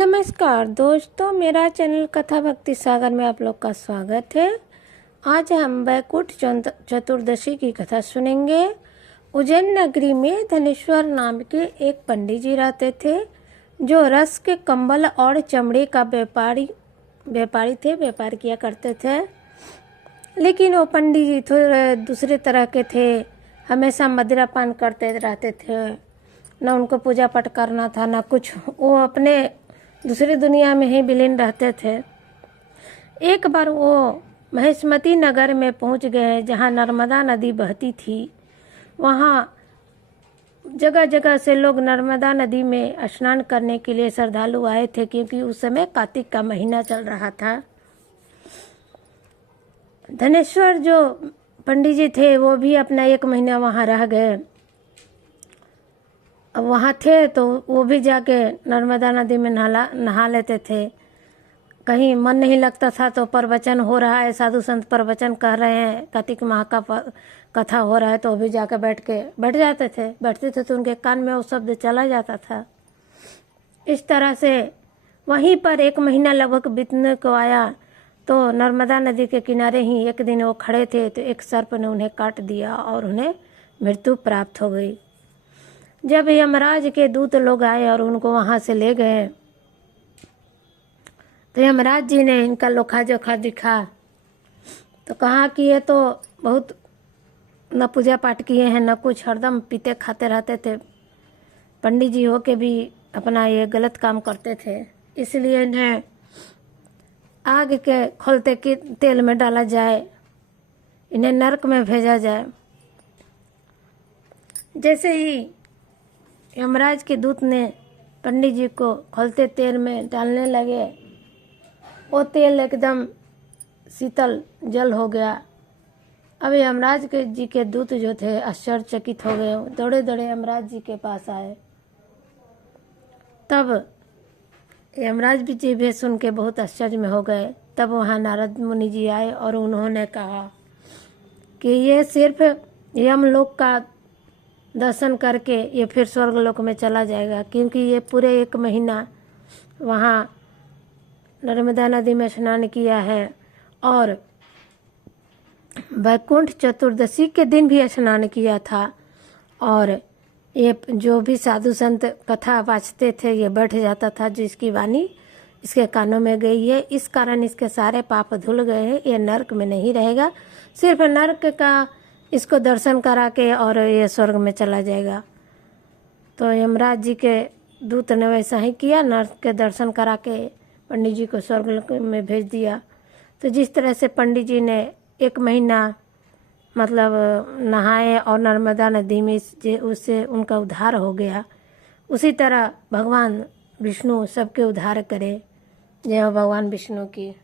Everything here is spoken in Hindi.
नमस्कार दोस्तों, मेरा चैनल कथा भक्ति सागर में आप लोग का स्वागत है। आज हम वैकुंठ चतुर्दशी की कथा सुनेंगे। उज्जैन नगरी में धनेश्वर नाम के एक पंडित जी रहते थे, जो रस के कंबल और चमड़े का व्यापार किया करते थे। लेकिन वो पंडित जी थोड़े दूसरे तरह के थे, हमेशा मदिरा पान करते रहते थे। न उनको पूजा पाठ करना था न कुछ, वो अपने दूसरी दुनिया में ही विलीन रहते थे। एक बार वो महेशमती नगर में पहुंच गए, जहां नर्मदा नदी बहती थी। वहां जगह जगह से लोग नर्मदा नदी में स्नान करने के लिए श्रद्धालु आए थे, क्योंकि उस समय कार्तिक का महीना चल रहा था। धनेश्वर जो पंडित जी थे वो भी अपना 1 महीना वहां रह गए। अब वहाँ थे तो वो भी जाके नर्मदा नदी में नहा लेते थे। कहीं मन नहीं लगता था तो प्रवचन हो रहा है, साधु संत प्रवचन कह रहे हैं, कार्तिक माह का कथा हो रहा है, तो वो भी जाकर बैठ जाते थे। बैठते थे तो उनके कान में वो शब्द चला जाता था। इस तरह से वहीं पर 1 महीना लगभग बीतने को आया, तो नर्मदा नदी के किनारे ही एक दिन वो खड़े थे, तो एक सर्प ने उन्हें काट दिया और उन्हें मृत्यु प्राप्त हो गई। जब यमराज के दूत लोग आए और उनको वहां से ले गए, तो यमराज जी ने इनका लोखा जोखा दिखा तो कहा कि ये तो बहुत न पूजा पाठ किए हैं न कुछ, हरदम पीते खाते रहते थे। पंडित जी हो के भी अपना ये गलत काम करते थे, इसलिए इन्हें आग के खोलते के तेल में डाला जाए, इन्हें नरक में भेजा जाए। जैसे ही यमराज के दूत ने पंडित जी को खौलते तेल में डालने लगे, वो तेल एकदम शीतल जल हो गया। अब यमराज जी के दूत जो थे आश्चर्यचकित हो गए, दौड़े दौड़े यमराज जी के पास आए। तब यमराज जी भी सुन के बहुत आश्चर्य में हो गए। तब वहाँ नारद मुनि जी आए और उन्होंने कहा कि ये सिर्फ यमलोक का दर्शन करके ये फिर स्वर्गलोक में चला जाएगा, क्योंकि ये पूरे 1 महीना वहाँ नर्मदा नदी में स्नान किया है और वैकुंठ चतुर्दशी के दिन भी स्नान किया था। और ये जो भी साधु संत कथा वाचते थे, ये बैठ जाता था, जिसकी वाणी इसके कानों में गई है, इस कारण इसके सारे पाप धुल गए हैं। ये नरक में नहीं रहेगा, सिर्फ नरक का इसको दर्शन करा के और ये स्वर्ग में चला जाएगा। तो यमराज जी के दूत ने वैसा ही किया, नरक के दर्शन करा के पंडित जी को स्वर्ग में भेज दिया। तो जिस तरह से पंडित जी ने 1 महीना मतलब नहाए और नर्मदा नदी में उससे उनका उद्धार हो गया, उसी तरह भगवान विष्णु सबके उद्धार करे। जय हो भगवान विष्णु की।